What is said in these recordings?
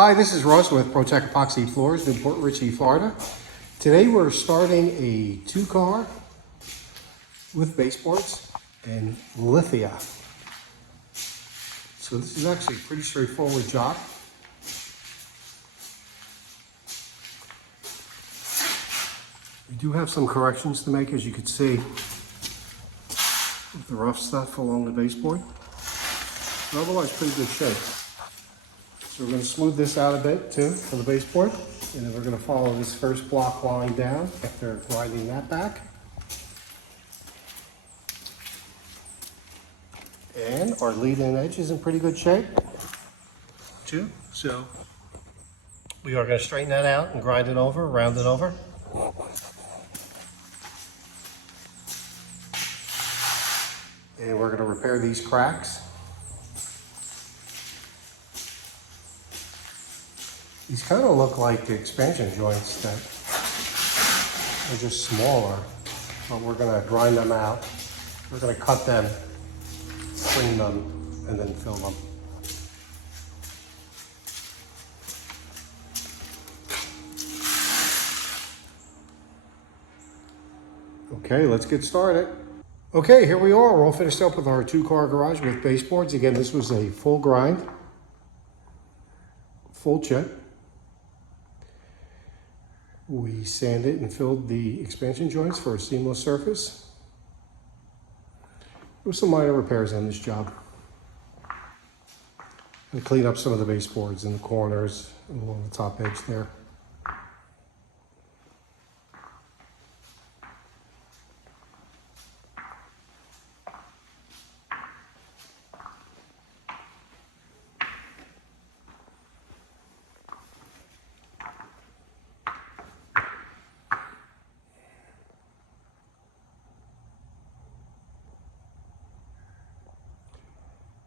Hi, this is Russ with ProTech Epoxy Floors in Port Richey, Florida. Today we're starting a 2-car with baseboards and lithia. So this is actually a pretty straightforward job. We do have some corrections to make, as you can see, with the rough stuff along the baseboard. But otherwise, pretty good shape. So we're going to smooth this out a bit too for the baseboard, and then we're going to follow this first block line down after grinding that back. And our lead-in edge is in pretty good shape too. So we are going to straighten that out and grind it over, round it over. And we're going to repair these cracks. These kind of look like the expansion joints that are just smaller, but we're going to grind them out. We're going to cut them, clean them, and then fill them. Okay, let's get started. Okay, here we are. We're all finished up with our 2-car garage with baseboards. Again, this was a full grind, full chip. We sanded and filled the expansion joints for a seamless surface. There were some minor repairs on this job. And clean up some of the baseboards in the corners and along the top edge there.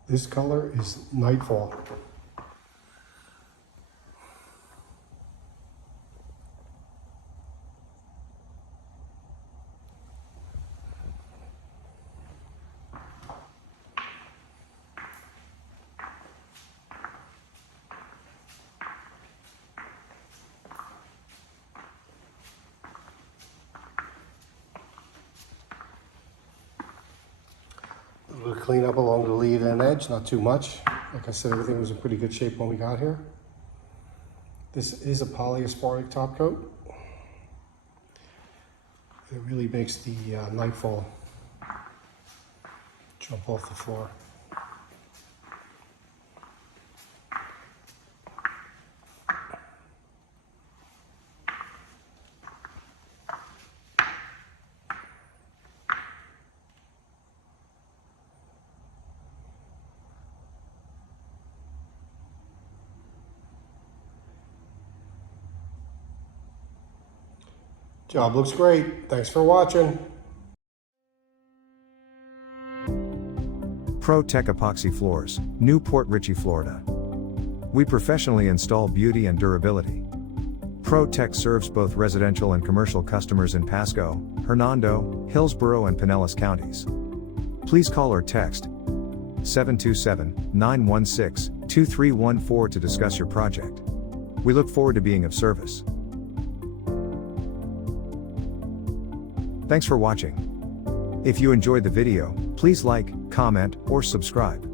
This color is Nightfall. We'll clean up along the lead-in edge, not too much. Like I said, everything was in pretty good shape when we got here. This is a polyaspartic top coat. It really makes the Nightfall jump off the floor. Job looks great. Thanks for watching. ProTech Epoxy Floors, Newport Richey, Florida. We professionally install beauty and durability. ProTech serves both residential and commercial customers in Pasco, Hernando, Hillsborough, and Pinellas counties. Please call or text 727-916-2314 to discuss your project. We look forward to being of service. Thanks for watching. If you enjoyed the video, please like, comment, or subscribe.